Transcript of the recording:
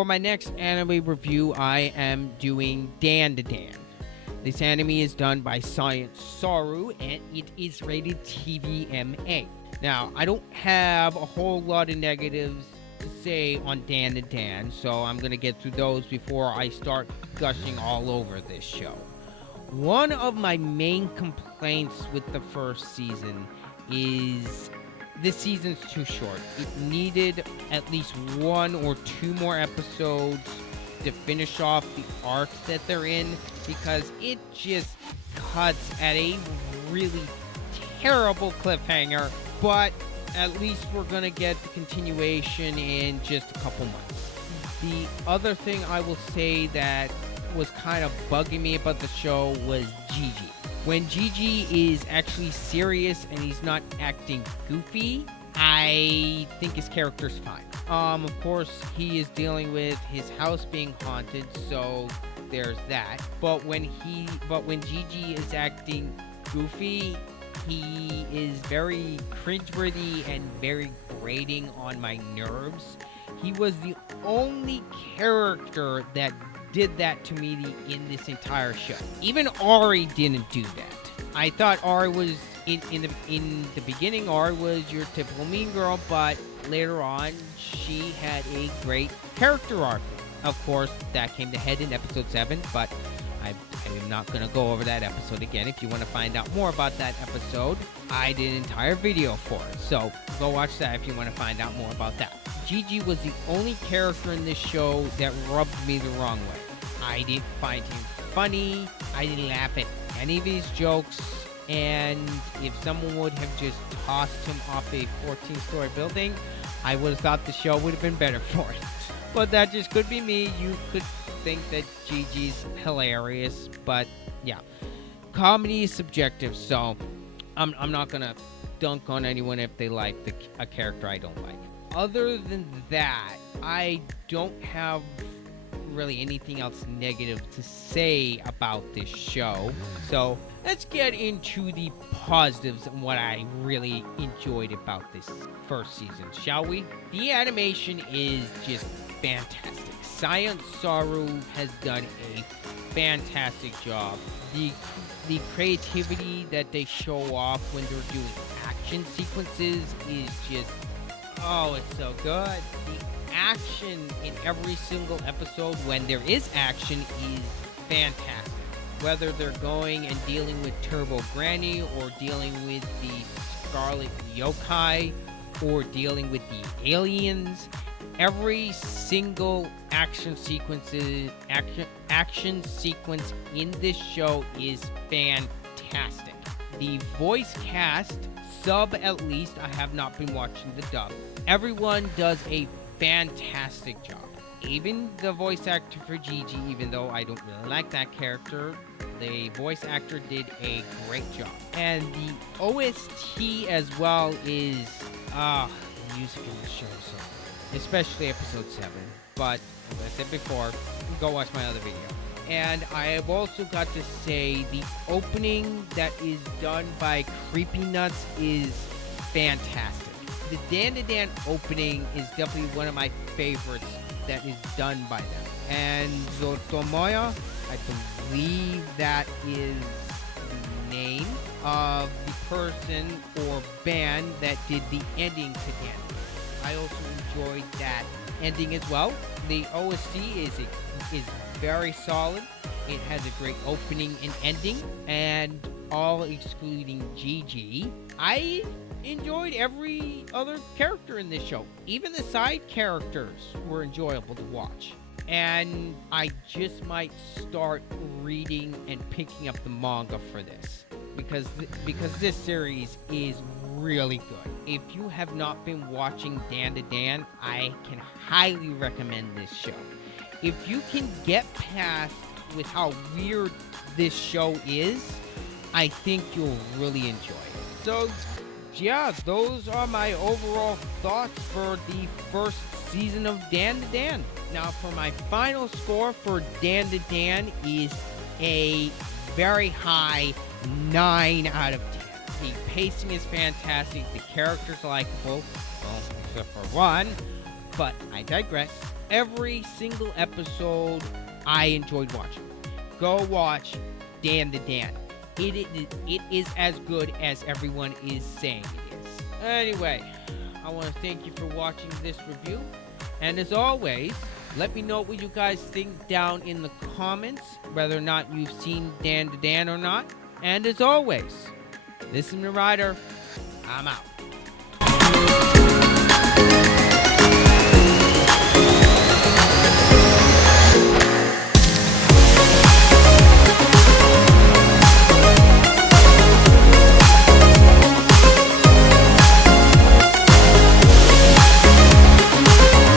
For my next anime review, I am doing DANDADAN. This anime is done by Science Saru, and it is rated TVMA. Now, I don't have a whole lot of negatives to say on DANDADAN, so I'm going to get through those before I start gushing all over this show. One of my main complaints with the first season is this season's too short. It needed at least one or two more episodes to finish off the arcs that they're in, because it just cuts at a really terrible cliffhanger. But at least we're gonna get the continuation in just a couple months. The other thing I will say that was kind of bugging me about the show was Gigi. When Gigi is actually serious and he's not acting goofy, I think his character's fine. Of course, he is dealing with his house being haunted, so there's that. But when Gigi is acting goofy, he is very cringeworthy and very grating on my nerves. He was the only character that did that to me in this entire show. Even Ari didn't do that. I thought Ari was in the beginning. Ari was your typical mean girl, but later on she had a great character arc. Of course, that came to head in episode 7, but I am not going to go over that episode again. If you want to find out more about that episode, I did an entire video for it, so go watch that if you want to find out more about that. Gigi was the only character in this show that rubbed me the wrong way. I didn't find him funny. I didn't laugh at any of his jokes. And if someone would have just tossed him off a 14-story building, I would have thought the show would have been better for it. But that just could be me. You could think that Gigi's hilarious, but yeah. Comedy is subjective, so I'm not going to dunk on anyone if they like a character I don't like. Other than that, I don't have really anything else negative to say about this show. So let's get into the positives and what I really enjoyed about this first season, shall we? The animation is just fantastic. Science Saru has done a fantastic job. The creativity that they show off when they're doing action sequences is just, oh, it's so good. The action in every single episode, when there is action, is fantastic. Whether they're going and dealing with Turbo Granny, or dealing with the Scarlet Yokai, or dealing with the aliens, every single action sequence in this show is fantastic. The voice cast, sub at least, I have not been watching the dub. Everyone does a fantastic job. Even the voice actor for Gigi, even though I don't really like that character, the voice actor did a great job. And the OST as well is, the music in the show is so good, especially episode 7. But as I said before, go watch my other video. And I have also got to say, the opening that is done by Creepy Nuts is fantastic. The DANDADAN opening is definitely one of my favorites that is done by them. And Zotomoya, I believe that is the name of the person or band that did the ending to DANDADAN. I also enjoyed that ending as well. The OST is very solid. It has a great opening and ending, and all excluding Gigi. I enjoyed every other character in this show. Even the side characters were enjoyable to watch. And I just might start reading and picking up the manga for this, because this series is really good. If you have not been watching DANDADAN, I can highly recommend this show. If you can get past with how weird this show is, I think you'll really enjoy it. So yeah, those are my overall thoughts for the first season of DANDADAN. Now, for my final score for DANDADAN is a very high 9 out of 10. The pacing is fantastic. The characters are likable, well, except for one, but I digress. every single episode I enjoyed watching. Go watch Dan. It is as good as everyone is saying it is. Anyway, I want to thank you for watching this review. And as always, let me know what you guys think down in the comments, whether or not you've seen Dan or not. And as always, this is Marauder. I'm out.